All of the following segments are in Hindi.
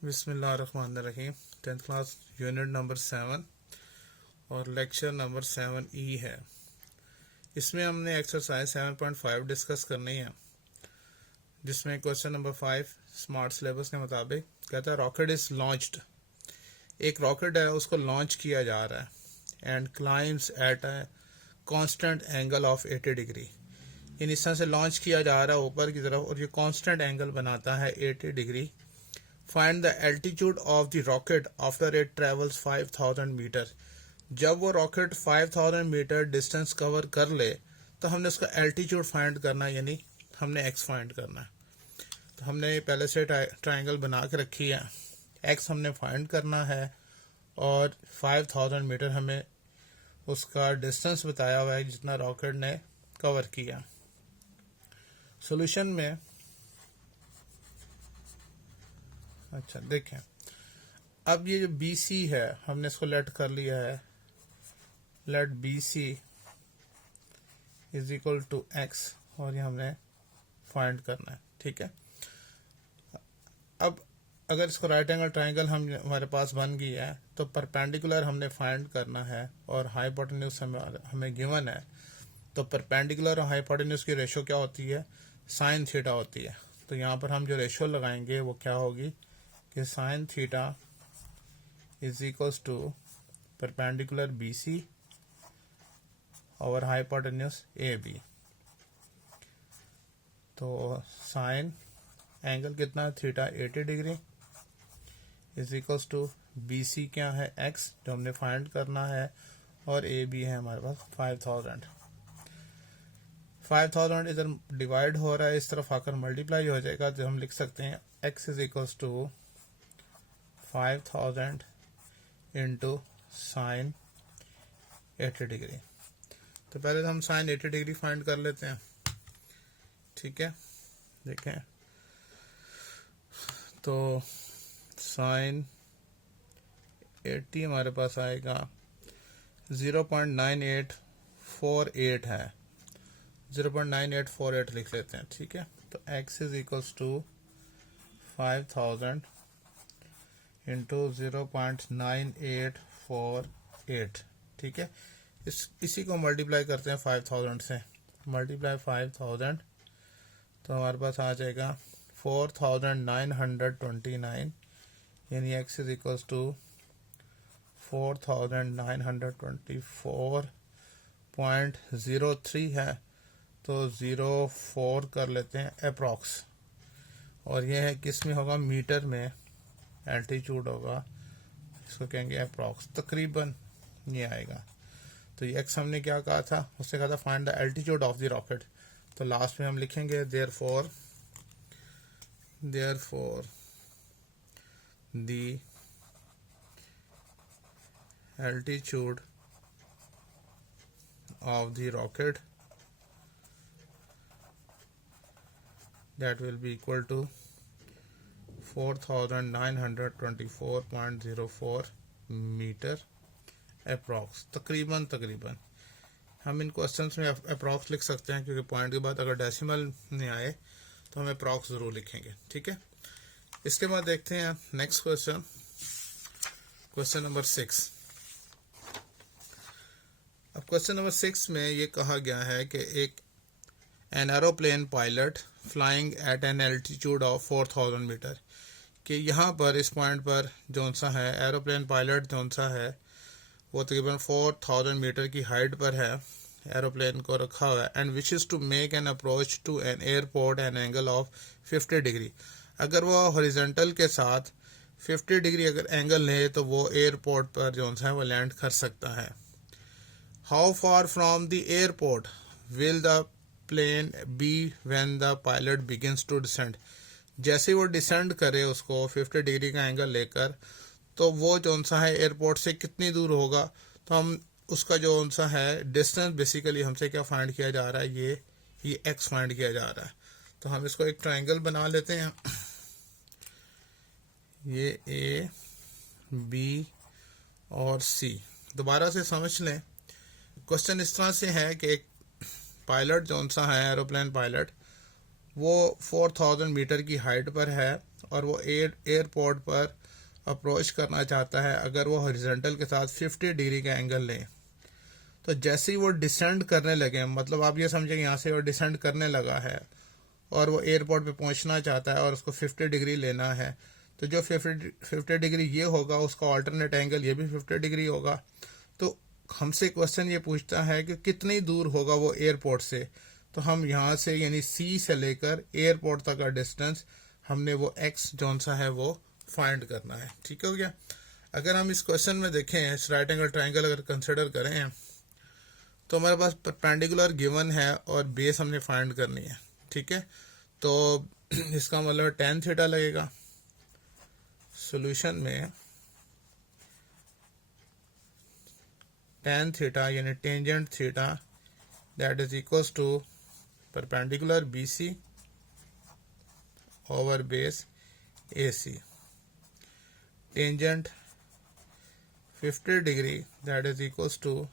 बिस्मिल्लाहिर्रहमानिर्रहीम। 10th क्लास यूनिट नंबर 7 और लेक्चर नंबर 7E है। इसमें हमने एक्सरसाइज 7.5 डिस्कस करनी है, जिसमें क्वेश्चन नंबर 5 स्मार्ट सिलेबस के मुताबिक कहता है रॉकेट इज लॉन्च्ड। एक रॉकेट है, उसको लॉन्च किया जा रहा है and climbs at a constant angle of 80 degree. इन इस तरह से लॉन्च किया जा रहा है ऊपर की तरफ और ये कांस्टेंट एंगल बनाता है 80 degree. Find the altitude of the rocket after it travels 5000 metre. जब वो रॉकेट 5000 मीटर डिस्टेंस कवर कर ले तो हमने उसका एल्टीट्यूड फाइंड करना है, यानी हमने एक्स फाइंड करना है। तो हमने पहले से ट्राइंगल बना के रखी है, एक्स हमने फाइंड करना है और 5000 मीटर हमें उसका डिस्टेंस बताया हुआ है जितना रॉकेट ने कवर किया। सॉल्यूशन में अच्छा देखें, अब ये जो बी सी है हमने इसको लेट कर लिया है, let b c is equal to x और ये हमने फाइंड करना है। ठीक है, अब अगर इसको राइट एंगल ट्राइंगल हमारे पास बन गया है तो परपेंडिकुलर हमने फाइंड करना है और हाइपोटेन्यूज हमें गिवन है। तो परपेंडिकुलर और हाइपोटेन्यूज की रेशो क्या होती है? साइन थीटा होती है। तो यहाँ पर हम जो रेशो लगाएंगे वो क्या होगी कि sine theta is equals to perpendicular b c और हाइपोटेन्यूज ए बी। तो साइन एंगल कितना है? Theta 80 degree is equals to b c क्या है? एक्स जो हमने फाइंड करना है और ए बी है हमारे पास 5000। 5000 इधर डिवाइड हो रहा है, इस तरफ आकर मल्टीप्लाई हो जाएगा तो हम लिख सकते हैं x is equals to 5000 into sine 80 degree. तो पहले तो हम साइन 80 डिग्री फाइंड कर लेते हैं। ठीक है, देखें तो साइन 80 हमारे पास आएगा 0.9848 है, 0.9848 लिख लेते हैं। ठीक है, तो x is equals to 5000 into 0.9848। ठीक है, इसी को मल्टीप्लाई करते हैं 5000 से, मल्टीप्लाई 5000 तो हमारे पास आ जाएगा 4929, यानी x इज इक्वल्स टू 4924.03 है। तो 04 कर लेते हैं अप्रॉक्स, और ये है किस में होगा? मीटर में एल्टीट्यूड होगा, इसको कहेंगे अप्रॉक्स, तकरीबन ये आएगा। तो ये एक्स हमने क्या कहा था? उससे कहा था find the altitude of the rocket. तो लास्ट में हम लिखेंगे therefore the altitude of the rocket that will be equal to 4924.04 metre approx, तकरीबन। हम इन क्वेश्चंस में अप्रॉक्स लिख सकते हैं क्योंकि पॉइंट के बाद अगर डेसिमल नहीं आए तो हम अप्रॉक्स जरूर लिखेंगे। ठीक है, इसके बाद देखते हैं नेक्स्ट क्वेश्चन, क्वेश्चन नंबर 6। अब क्वेश्चन नंबर 6 में ये कहा गया है कि an aeroplane pilot flying at an altitude of 4000 metre, कि यहाँ पर इस पॉइंट पर जौन सा है एरोप्लेन पायलट जौन सा है वो तकरीबन 4000 मीटर की हाइट पर है, एरोप्लेन को रखा हुआ है and wishes to make an approach to an airport an angle of 50 degree. अगर वो हॉरिजॉन्टल के साथ 50 डिग्री अगर एंगल ले तो वो एयरपोर्ट पर जौन सा है वो लैंड कर सकता है। How far from the airport will the plane be when the pilot begins to descend? जैसे वो डिसेंड करे उसको 50 डिग्री का एंगल लेकर, तो वो जौन सा है एयरपोर्ट से कितनी दूर होगा? तो हम उसका जौन सा है डिस्टेंस बेसिकली हमसे क्या फाइंड किया जा रहा है? ये एक्स फाइंड किया जा रहा है। तो हम इसको एक ट्राइंगल बना लेते हैं, ये ए बी और सी। दोबारा से समझ लें, क्वेश्चन इस तरह से है कि एक पायलट जौन सा है एरोप्लेन पायलट वो 4000 मीटर की हाइट पर है और वो एयरपोर्ट पर अप्रोच करना चाहता है, अगर वो हॉरिजॉन्टल के साथ 50 डिग्री का एंगल लें, तो जैसे ही वो डिसेंड करने लगे, मतलब आप ये समझें यहाँ से वो डिसेंड करने लगा है और वो एयरपोर्ट पे पहुंचना चाहता है और उसको 50 डिग्री लेना है, तो जो 50 डिग्री ये होगा, उसका ऑल्टरनेट एंगल ये भी 50 डिग्री होगा। तो हमसे क्वेश्चन ये पूछता है कि कितनी दूर होगा वो एयरपोर्ट से, तो हम यहाँ से यानी सी से लेकर एयरपोर्ट तक का डिस्टेंस हमने वो एक्स जौन सा है वो फाइंड करना है। ठीक हो गया। अगर हम इस क्वेश्चन में देखें, इस राइट एंगल ट्राइंगल अगर कंसिडर करें, तो हमारे पास परपेंडिकुलर गिवन है और बेस हमने फाइंड करनी है। ठीक है, तो इसका मतलब tan थीटा लगेगा। सॉल्यूशन में tan थीटा यानी tangent theta that is equals to perpendicular BC over base AC। Tangent 50 degree that is equals to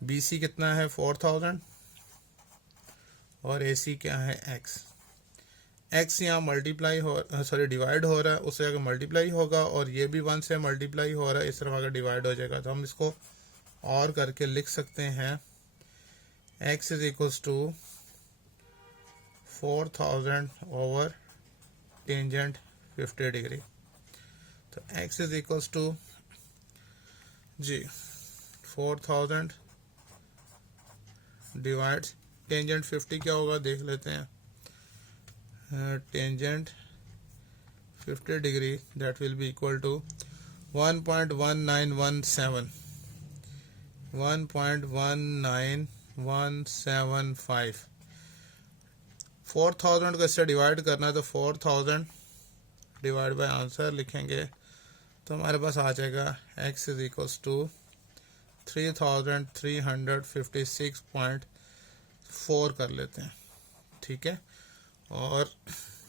BC कितना है 4000 और AC क्या है x यहाँ मल्टीप्लाई हो डिवाइड हो रहा है, उससे अगर मल्टीप्लाई होगा और ये भी 1 से मल्टीप्लाई हो रहा है, इस तरफ अगर डिवाइड हो जाएगा तो हम इसको और करके लिख सकते हैं x is equals to 4000 over tangent 50 degree. तो x इज इक्वल्स टू जी 4000 डिवाइड टेंजेंट 50 क्या होगा देख लेते हैं। Tangent 50 degree that will be equal to 1.19175। 4000 को इससे डिवाइड करना है, तो 4000 डिवाइड बाय आंसर लिखेंगे तो हमारे पास आ जाएगा x इज इक्वल्स टू 3356.4 कर लेते हैं। ठीक है, और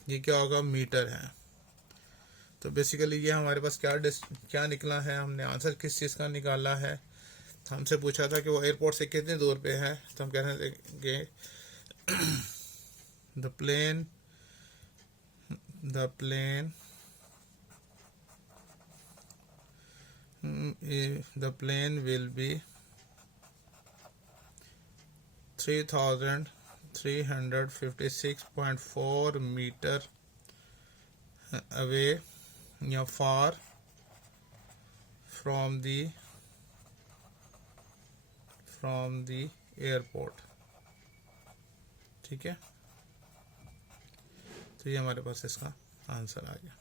ये क्या होगा मीटर है। तो बेसिकली ये हमारे पास क्या निकला है, हमने आंसर किस चीज़ का निकाला है। हमसे पूछा था कि वो एयरपोर्ट से कितनी दूर पे है, तो हम कह रहे थे the plane will be 3356.4 metre away या far from the airport। ठीक है, तो ये हमारे पास इसका आंसर आ गया।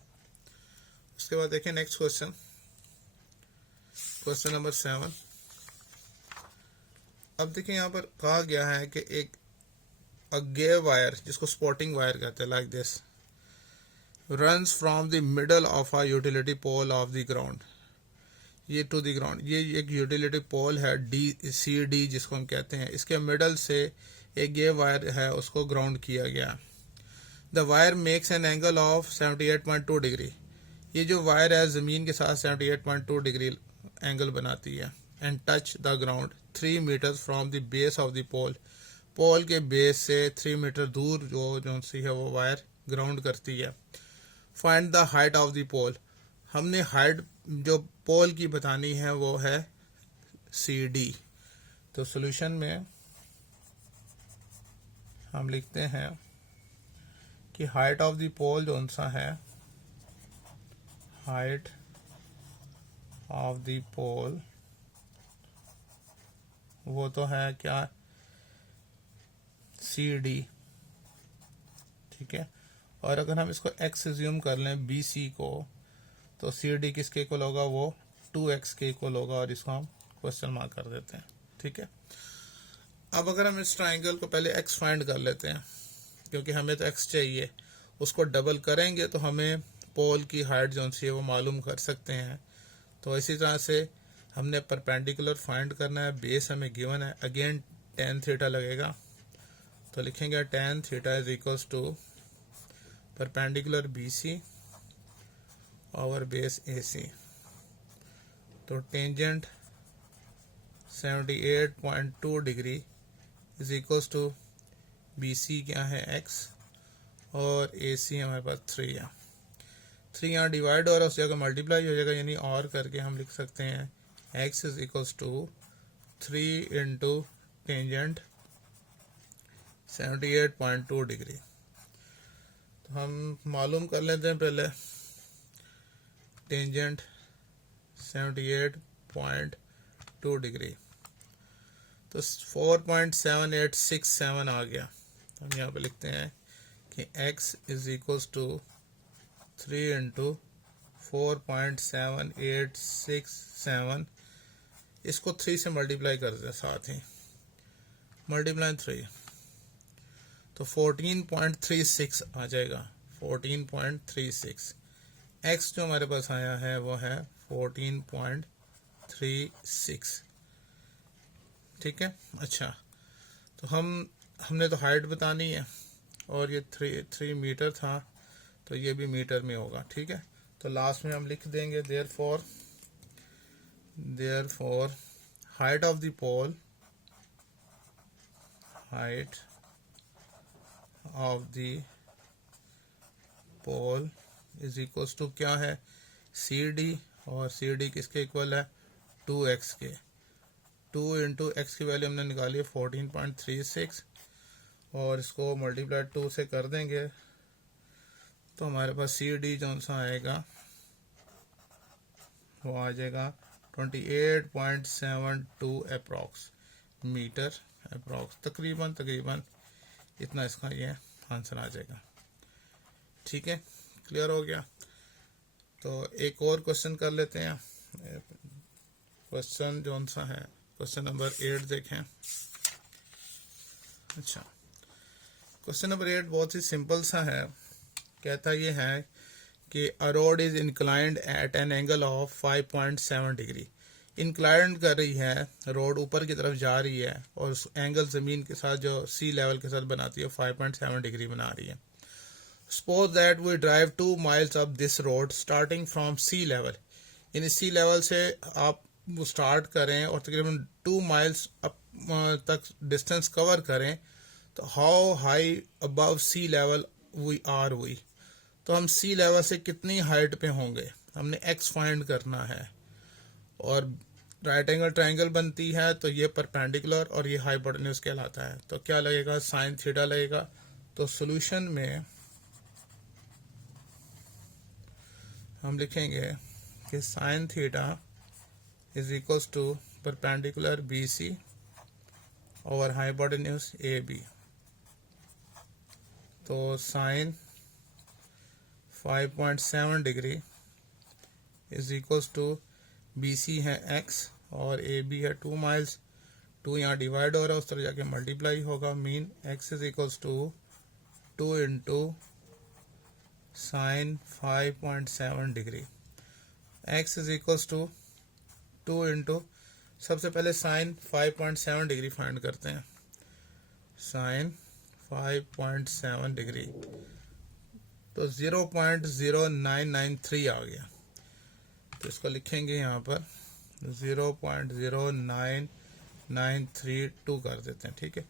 उसके बाद देखें नेक्स्ट क्वेश्चन नंबर 7। अब देखिए यहाँ पर कहा गया है कि एक गे वायर, जिसको स्पॉटिंग वायर कहते हैं, like this runs from the middle of a utility pole of the ground, ये टू द ग्राउंड। ये एक यूटिलिटी पोल है CD जिसको हम कहते हैं, इसके मिडल से एक ये वायर है उसको ग्राउंड किया गया। The wire makes an angle of 78.2 degree. ये जो वायर है ज़मीन के साथ 78.2 डिग्री एंगल बनाती है। And touch the ground 3 meters from the base of the pole. Pole के बेस से 3 मीटर दूर जो सी है वो वायर ग्राउंड करती है। Find the height of the pole. हमने हाइट जो पोल की बतानी है वो है CD। तो सॉल्यूशन में हम लिखते हैं कि हाइट ऑफ द पोल जो सा है, हाइट ऑफ द पोल वो तो है क्या CD। ठीक है, और अगर हम इसको x एज्यूम कर लें BC को, तो CD किसके इक्वल होगा, वो 2x के इक्वल होगा, और इसको हम क्वेश्चन मार्क कर देते हैं। ठीक है, अब अगर हम इस ट्राइंगल को पहले x फाइंड कर लेते हैं, क्योंकि हमें तो x चाहिए, उसको डबल करेंगे तो हमें पोल की हाइट जो सी है वो मालूम कर सकते हैं। तो इसी तरह से हमने परपेंडिकुलर फाइंड करना है, बेस हमें गिवन है, अगेन tan थीटा लगेगा, तो लिखेंगे tan theta is equals to perpendicular BC over base AC। तो tangent 78.2 degree is equals to BC क्या है x और AC हमारे पास 3 है। 3 यहाँ डिवाइड हो रहा है, उस जगह मल्टीप्लाई हो जाएगा, यानी और करके हम लिख सकते हैं x is equals to 3 into tangent 78.2 degree. तो हम मालूम कर लेते हैं पहले टेंजेंट 78.2 डिग्री, तो 4.7867 आ गया। हम यहाँ पे लिखते हैं कि x is equals to 3 into 4.7867, इसको 3 से मल्टीप्लाई कर दें, साथ ही मल्टीप्लाई 3, तो 14.36 आ जाएगा। 14.36 x जो हमारे पास आया है वो है 14.36, ठीक है। अच्छा, तो हमने तो हाइट बतानी है, और ये 3 मीटर था, तो ये भी मीटर में होगा, ठीक है। तो लास्ट में हम लिख देंगे therefore height of the pole, height of the pole is equals to क्या है, CD, और CD किसके इक्वल है, 2x के। 2 इंटू एक्स की वैल्यू हमने निकाली है 14.36, और इसको मल्टीप्लाई 2 से कर देंगे, तो हमारे पास CD जो सा आएगा वो आ जाएगा 28.72 अप्रॉक्स मीटर अप्रॉक्स, तकरीबन इतना इसका ये आंसर आ जाएगा, ठीक है। क्लियर हो गया। तो एक और क्वेश्चन कर लेते हैं। क्वेश्चन जो सा है, क्वेश्चन नंबर 8 देखें। अच्छा, क्वेश्चन नंबर 8 बहुत ही सिंपल सा है। कहता ये है कि a road is inclined at an angle of 5.7 degree. Inclined कर रही है, रोड ऊपर की तरफ जा रही है, और उस एंगल ज़मीन के साथ जो सी लेवल के साथ बनाती है 5.7 डिग्री बना रही है। Suppose that we drive 2 miles up this road starting from sea level. यानी सी लेवल से आप स्टार्ट करें और तकरीबन 2 माइल्स तक डिस्टेंस कवर करें, तो how high above sea level we are we, तो हम सी लेवल से कितनी हाइट पे होंगे, हमने x फाइंड करना है। और राइट एंगल ट्रायंगल बनती है, तो ये परपेंडिकुलर और ये हाइपोटेन्यूज कहलाता है। तो क्या लगेगा, साइन थीटा लगेगा। तो सॉल्यूशन में हम लिखेंगे कि sine theta is equals to perpendicular BC over hypotenuse AB। तो sine 5.7 degree is equals to BC है x और AB है 2 माइल्स। 2 यहाँ डिवाइड हो रहा है, उस तरह जाके मल्टीप्लाई होगा। Mean x is equals to 2 into sine 5.7 degree. x is equals to 2 into, सबसे पहले साइन 5.7 डिग्री फाइंड करते हैं। साइन 5.7 डिग्री तो 0.0993 आ गया। तो इसको लिखेंगे यहाँ पर 0.09932 कर देते हैं, ठीक है।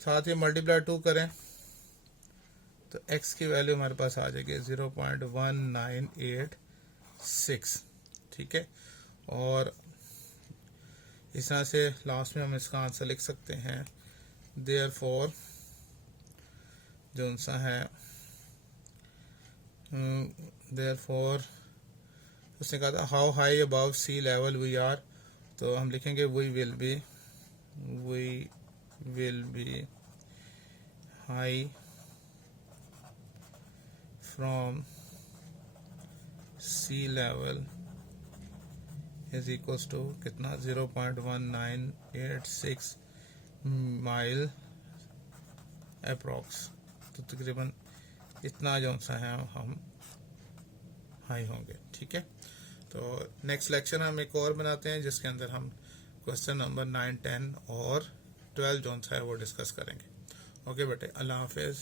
साथ ही मल्टीप्लाई 2 करें तो x की वैल्यू हमारे पास आ जाएगी 0.1986, ठीक है। और इस तरह से लास्ट में हम इसका आंसर लिख सकते हैं। देयरफॉर जो सा है, देयरफॉर उसने कहा था how high above sea level we are, तो हम लिखेंगे we will be high from sea level is equals to कितना 0.1986 माइल अप्रॉक्स। तो तकरीबन इतना जो सा है हम हाई होंगे, ठीक है। तो नेक्स्ट लेक्चर हम एक और बनाते हैं जिसके अंदर हम क्वेश्चन नंबर 9, 10 और 12 जो सा है वो डिस्कस करेंगे। ओके बेटे, अल्लाह हाफिज़।